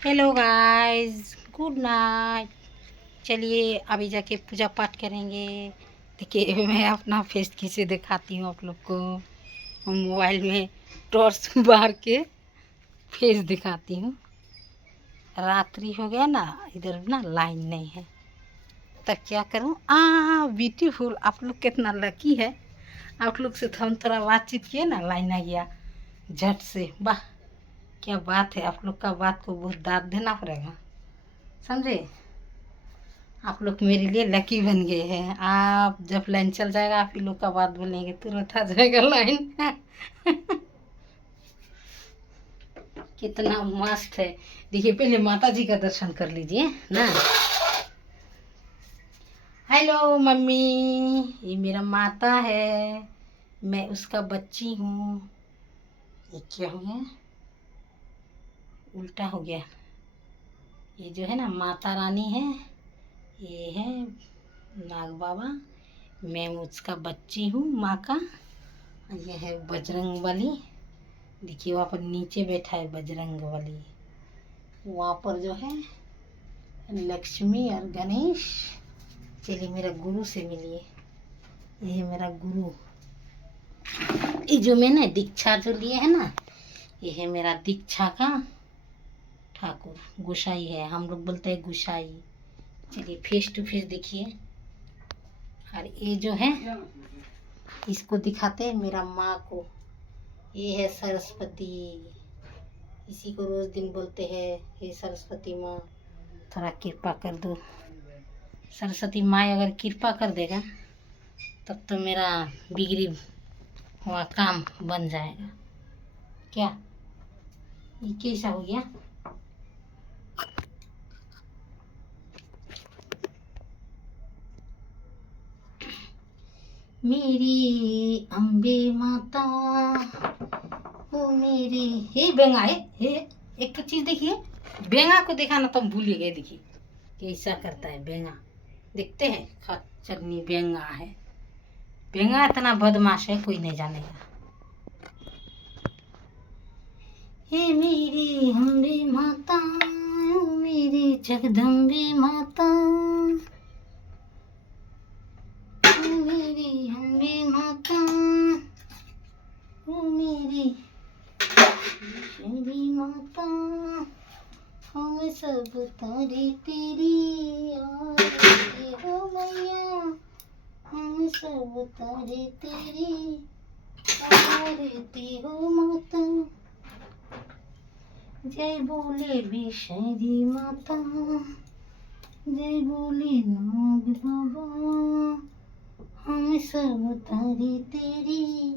Hello guys, good night. चलिए अभी जाके पूजा पाठ करेंगे। देखिए मैं अपना फेस खींचे दिखाती हूँ आप लोग को। मोबाइल में टॉर्च मार के फेस दिखाती हूँ। रात्रि हो गया ना, इधर ना लाइन नहीं है तब क्या करूँ। ब्यूटीफुल, आप लोग कितना लकी है। आप लोग से तो हम थोड़ा बातचीत किए ना, लाइन आ गया झट से। वाह क्या बात है, आप लोग का बात को बहुत दाद देना पड़ेगा, समझे। आप लोग मेरे लिए लकी बन गए हैं। आप जब लाइन चल जाएगा, आप ही लोग का बात बोलेंगे, तुरंत आ जाएगा लाइन। कितना मस्त है। देखिए पहले माता जी का दर्शन कर लीजिए ना। हेलो मम्मी, ये मेरा माता है, मैं उसका बच्ची हूँ। ये क्या हो गया, उल्टा हो गया। ये जो है ना माता रानी है, ये है नाग बाबा, मैं उसका बच्ची हूँ माँ का। ये है बजरंग बली। देखिए वहाँ पर नीचे बैठा है बजरंग बली। वहाँ पर जो है लक्ष्मी और गणेश। चलिए मेरा गुरु से मिलिए। ये है मेरा गुरु। ये जो मैंने दीक्षा जो लिए है ना, ये है मेरा दीक्षा का ठाकुर। गोसाई है, हम लोग बोलते हैं गोसाई। चलिए फेस टू फेस देखिए। और ये जो है इसको दिखाते हैं मेरा माँ को। ये है सरस्वती। इसी को रोज दिन बोलते हैं, हे सरस्वती माँ थोड़ा कृपा कर दो। सरस्वती माँ अगर कृपा कर देगा तब तो मेरा बिगड़ी हुआ काम बन जाएगा। क्या ये कैसा हो गया। मेरी अम्बे माता, ओ मेरी। हे बेंगा है, हे एक तो चीज देखिए, बेंगा को दिखाना तो हम भूल ही गए। देखिए कैसा करता है बेंगा, देखते हैं। खच्चरनी बेंगा है। बेंगा इतना बदमाश है कोई नहीं जानेगा। हे मेरी अम्बे माता, ओ मेरी जगदम्बे माता, ओ मेरी अम्बे माता, ओ मेरी देवी माता, हम सब तारे तेरी आरती हो मैया, हम सब तारे तेरी आरती हो माता। जय बोले विषहरी माता, जय बोले नाग बाबा, हम सब तारे तेरी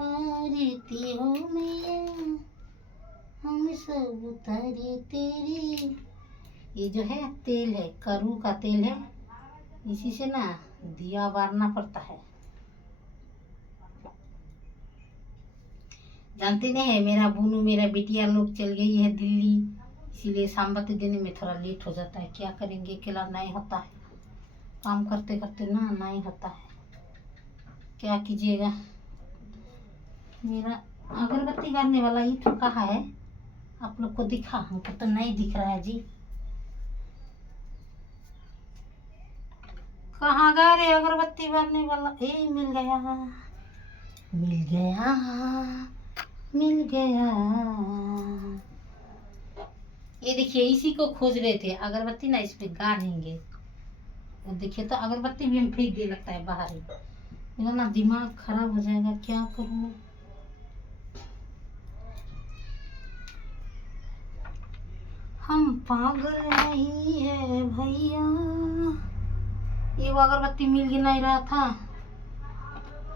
आरती हो मैया, हम सब तारे तेरी। ये जो है तेल है, करू का तेल है, इसी से ना दिया बारना पड़ता है। जानते नहीं है, मेरा बुनू मेरा बिटिया लोग चल गई है दिल्ली, इसीलिए सामबत्ती देने में थोड़ा लेट हो जाता है। क्या करेंगे, अकेला नहीं होता है, काम करते करते ना नहीं होता है, क्या कीजिएगा। मेरा अगरबत्ती करने वाला ये तो कहाँ है, आप लोग को दिखा, हमको तो नहीं दिख रहा है जी। कहाँ गया रे अगरबत्ती बारने वाला। ए मिल गया, मिल गया, मिल गया। ये देखिए इसी को खोज रहे थे, अगरबत्ती ना इस पे गाड़ेंगे। और देखिए तो अगरबत्ती भी हम फेंक दे लगता है बाहर ही। मेरा ना दिमाग खराब हो जाएगा, क्या करूँ। हम पागल नहीं है भैया। ये वो अगरबत्ती मिल ही नहीं रहा था,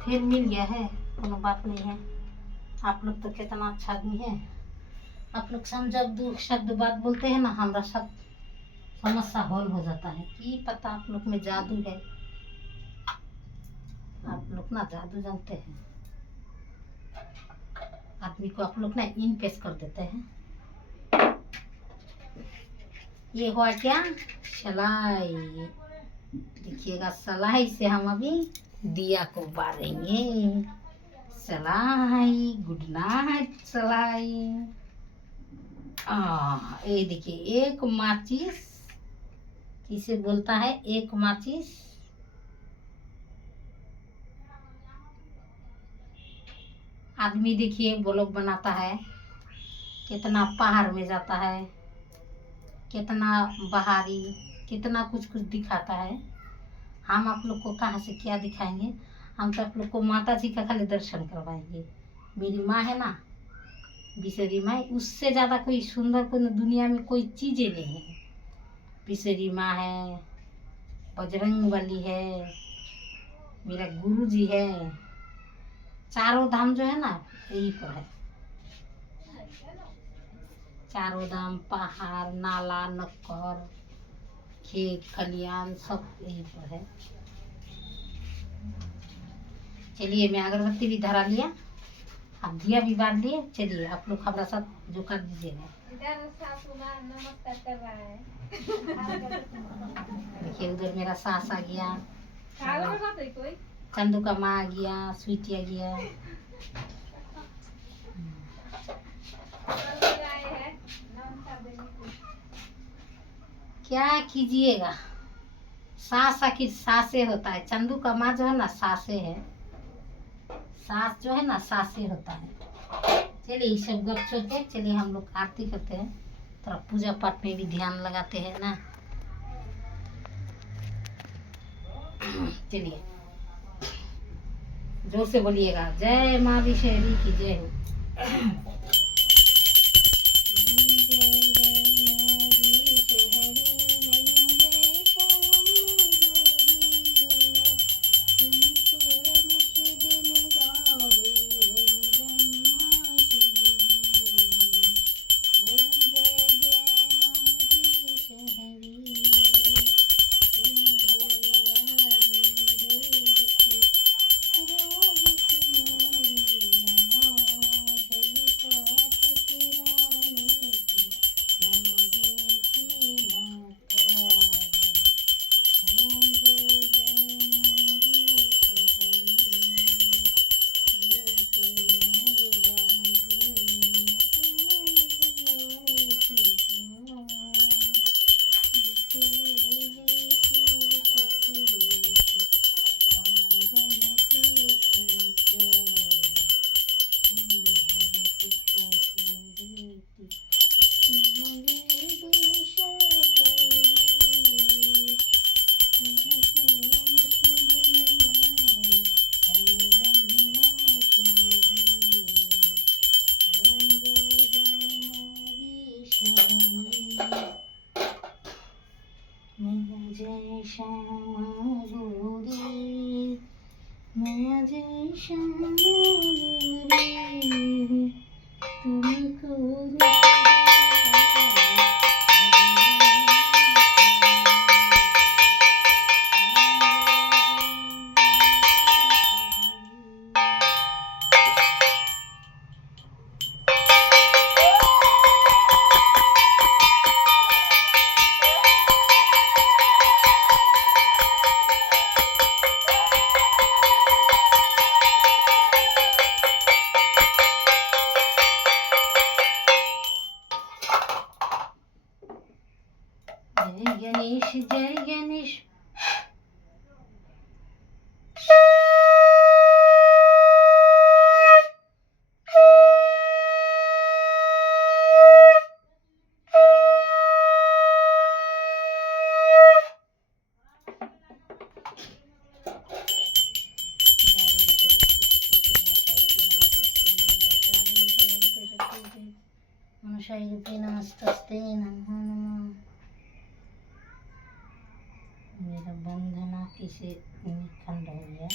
फिर मिल गया है, कोनो बात नहीं है। आप लोग तो कितना अच्छा आदमी है। आप लोग जब दो शब्द बात बोलते हैं ना, हमारा सब समस्या हल हो जाता है। कि पता आप लोग में जादू है, आप लोग ना जादू जानते हैं। आदमी को आप लोग ना इन पेश कर देते हैं। ये हुआ क्या, सलाई। देखिएगा सलाई से हम अभी दिया को बारेंगे। सलाई, गुड नाइट सलाई। ये देखिए, एक माचिस किसे बोलता है? एक माचिस आदमी देखिए ब्लॉग बनाता है, कितना पहाड़ में जाता है, कितना बहारी, कितना कुछ कुछ दिखाता है। हम आप लोग को कहाँ से क्या दिखाएंगे? हम तो आप लोग को माता जी का खाली दर्शन करवाएंगे। मेरी माँ है ना, बिसरी माँ, उससे ज़्यादा कोई सुंदर कोई दुनिया में कोई चीज़ें नहीं है। बिसरी माँ है, बजरंग बली है, मेरा गुरु जी है। चारों धाम जो है ना, यही पर है। चारों धाम, पहाड़, नाला, नक्कर, खेत खलियान, सब यही पर है। चलिए, मैं अगरबत्ती भी धरा लिया, आप दिया भी बांध लिए। चलिए, आप लोग हमारा साथ जो कर दीजिएगा। इधर सासू माँ नमस्कार कर रहा है। देखिए, उधर मेरा सास आ गया, कोई चंदू का माँ आ गया, स्वीटी आ गया। क्या कीजिएगा, सास आखिर सासे होता है। चंदू का माँ जो है ना, सासे है। सास जो है ना, सासे होता है। चलिए, ये सब गप छोड़ के चलिए हम लोग आरती करते हैं, थोड़ा पूजा पाठ में भी ध्यान लगाते हैं ना। चलिए, जोर से बोलिएगा, जय माँ विषहरी की जय हो। जय श्याम गौरी, मैं जय श्याम गौरी, तुमको जय गणेश। मनुष्य नमस्ते नमो नमः। मेरा बंधना किसे खंड हो गया।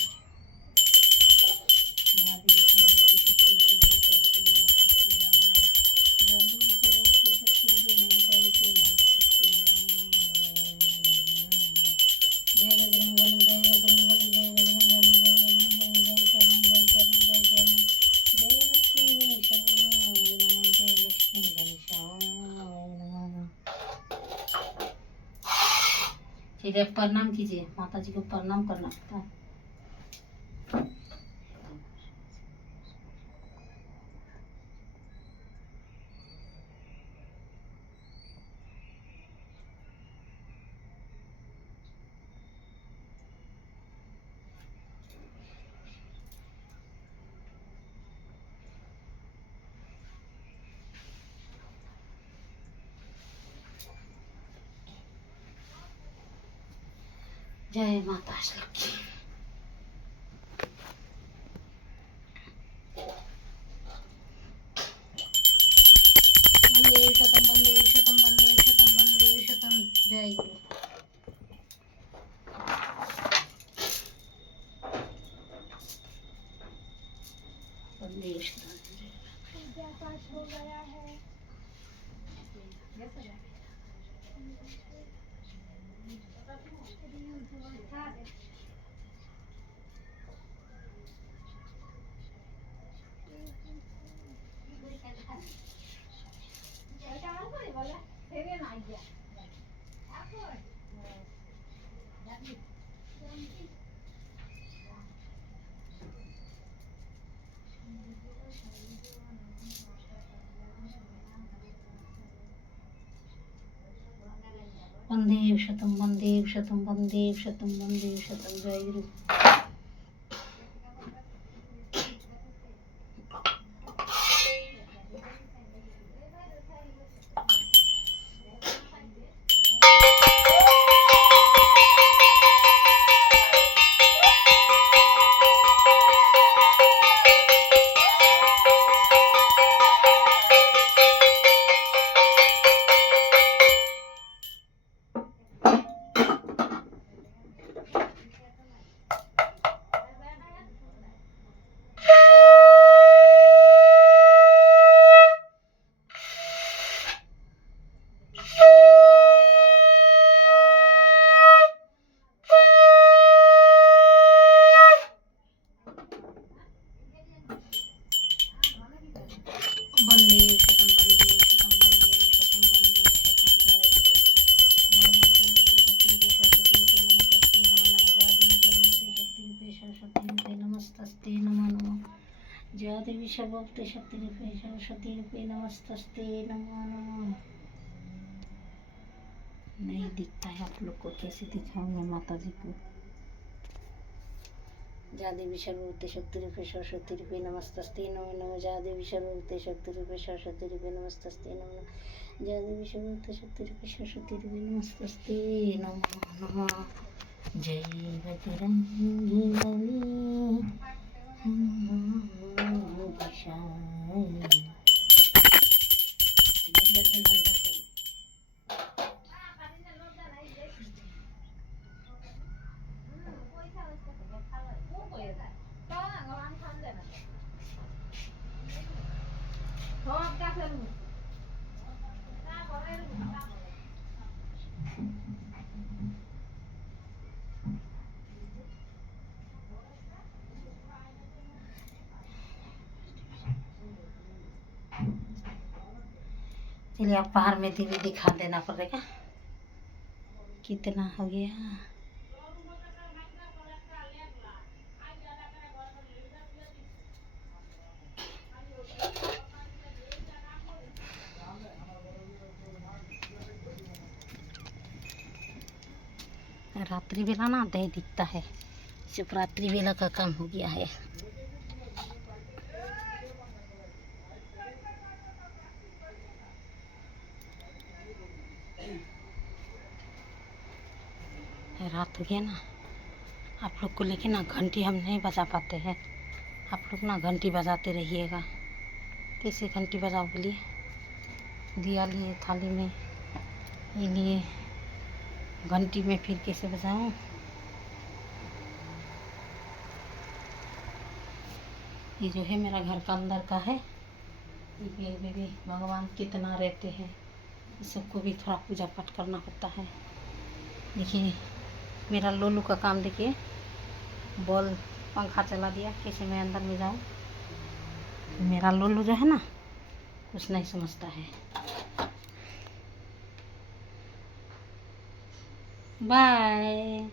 फिर प्रणाम कीजिए, माता जी को प्रणाम करना पड़ता है। जय माता लक्ष्मी। वंदे शतम वंदे शतम वंदे शतम वंदे शतम। जय गुरु। वंदे शतम। पूजा पाठ हो गया है। वंदे शतम वंदे शतम वंदे शतम वंदे शतम। जय गुरु। वंदे शतम वंदे शतम वंदे शतम वंदे शतम। जय गुरु। नमस्तस्ते नमो नमः। जय देवी सर्वभूते शक्ति रूपे सरस्वती रूपे नमस्तस्ते नमो नमः। नहीं दिखता है, आप लोग को कैसे दिखाऊंगा माता जी को। जय देवी सर्वभूते शक्ति रूपे सरस्वती रूपे नमस्तस्ते नमो नमः। जय देवी सर्वभूते शक्ति रूपे सरस्वती रूपे नमस्तस्ते नमो नमः। जय देवी सर्वभूते शक्ति रूपे सरस्वती रूपे नमस्तस्ते नमो नमः। जय बजरंगी बली चलिए आप बाहर में भी दिखा देना पड़ेगा कितना हो गया। रात्रि बेला ना नहीं दिखता है, सिर्फ रात्रि बेला का काम हो गया है। रात हो गया ना, आप लोग को लेके ना घंटी हम नहीं बजा पाते हैं। आप लोग ना घंटी बजाते रहिएगा। कैसे घंटी बजाओ बोलिए। दिया लिए थाली में, ये लिए घंटी में, फिर कैसे बजाऊं। ये जो है मेरा घर का अंदर का है। ये पेड़ में भी भगवान कितना रहते हैं, इस सबको भी थोड़ा पूजा पाठ करना होता है। देखिए मेरा लोलू का काम देखिए, बॉल पंखा चला दिया, कैसे मैं अंदर में जाऊं। मेरा लोलू जो है ना कुछ नहीं समझता है। बाय।